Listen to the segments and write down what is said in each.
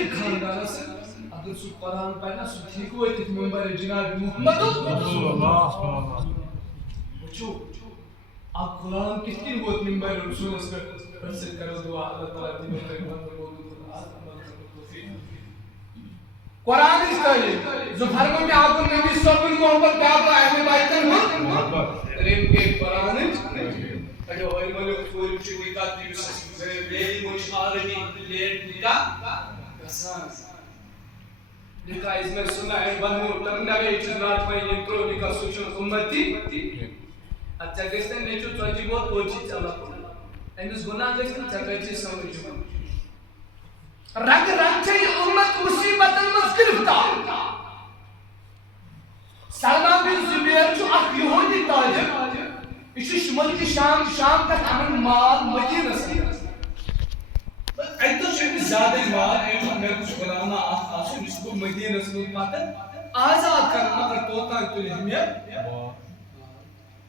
غریب خاندان سے اگر سو قرآن پڑھنا سو ٹھیک ہوئے تھے ممبر جناب محمد رسول اللہ وچو آپ غلام کتنی ہوت ممبر رسول اس پر سے کرو دعا اللہ تعالیٰ دی بہتر قرآن اس طرح جو فرمو میں آپ نبی صلی اللہ علیہ وسلم کیا با اہم بائتن ہو ریم کے قرآن اگر ہوئی ملو کوئی چوئی کا دیوس بیلی موش آرمی لیٹ نکا کسان نکا اس میں سنا ہے بنو ترنوے چنات میں انترو نکا سوچن امتی اچھا گشتے نیچو چوچی بہت پوچھی چلا اینس گناہ گشتے چکچی سمجھو رگ رگ چھے امت مصیبت گرفتار سلمان بن زبیر چھو اخ یہودی تاجر یہ شمال کی شام تک امن مال مدینہ سے ایتو چھے زیادہ مال ایتو میں کچھ غلامہ آسو اس کو مدینہ سے پاتا آزاد کرنا مگر توتا تو لہمیت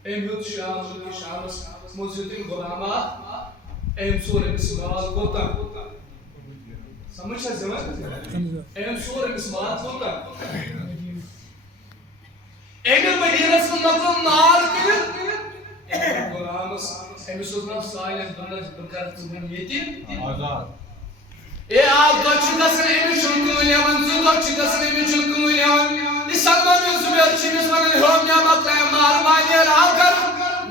ایمیت شام موزیدین غلامات ایم سورہ مسمال کوتا سمجھ ہے زمان ایم سورہ مسمال کوتا ایمیت مدینہ سے مقلوم مال کرد ایمیت غلامس ایمیت سورہ سائلن دنس بکر تمہیں یتیم آزاد اے آپ دو چکا سن ایمیت شنکو لیون دو چکا سن ایمیت شنکو لیون اس سلمان میں زبیر چیمیس مگن ہوم یا مقلع مار مانی راو کر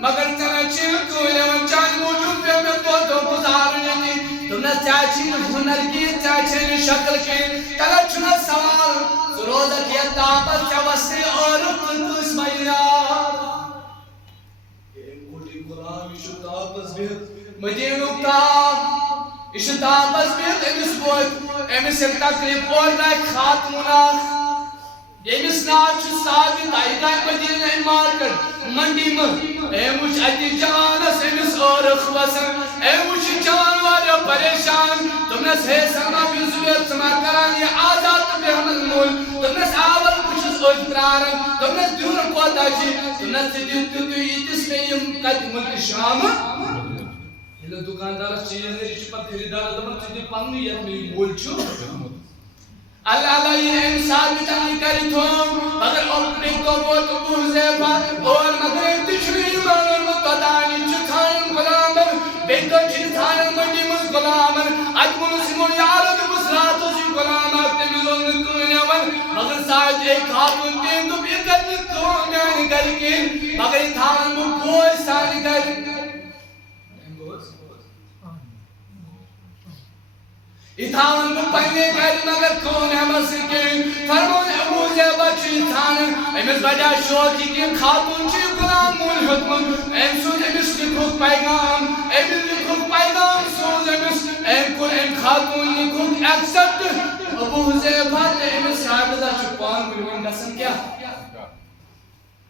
مگر تنہ چنکو لیون چان موجود پہ میں تو گزارنے کی تم نے چاچی ہنر کی چاچی نے شکل کی تنہ چنہ سوال سروزہ کیا تاپت چوستی اور قدس میار موٹی غلام ایشو تاپس بیت مدینو تاپ ایشو تاپس بیت امیس بوت امیس ایک تقریب اور گئے خاتمونہ ایمیس ناچ ثابت آئی گئے مدینہ مارکر منڈی میں اے مجھ اتی جانس ایمیس اور اخوصن اے مجھ جانوار پریشان تم نے سے سلمہ بن زبیر سمار کران یہ آزاد بہمن مول تم نے آول کچھس اوج پرارن تم نے دیورن کوتا جی تم نے سے دیوتیس میں یم قد ملک شام یہ دکاندار چیز ہے جس پر خریدار دمر چیزی پنیت میں مول چھو اللہ یہ انسان بھی چاہی کری تھوم مگر اپنے تو وہ تو بوزیبا اور مگر تشویر مانن متدانی چھتان غلامر بیتو چھتان مجی مز غلامر اجمن سمون یارد بسراتو سی غلامر تمیزون نکونیون مگر ساتھ ایک خاتون تیم تو بیکر نکون یعنی کرکین مگر تھان مکوئی سانی کرکین اتھان کو پہنے کر مگر کون ہے مسکین فرمون ابو زیبہ چیتھان امیس بڑا شوقی کن خاتون چی غلام مول حکم ایم سوز امیس لکھوک پیغام امیس لکھوک پیغام سوز امیس ایم کل ایم خاتون لکھوک ایکسپٹ ابو زیبہ امیس شاہدہ چھپان ملون دسن کیا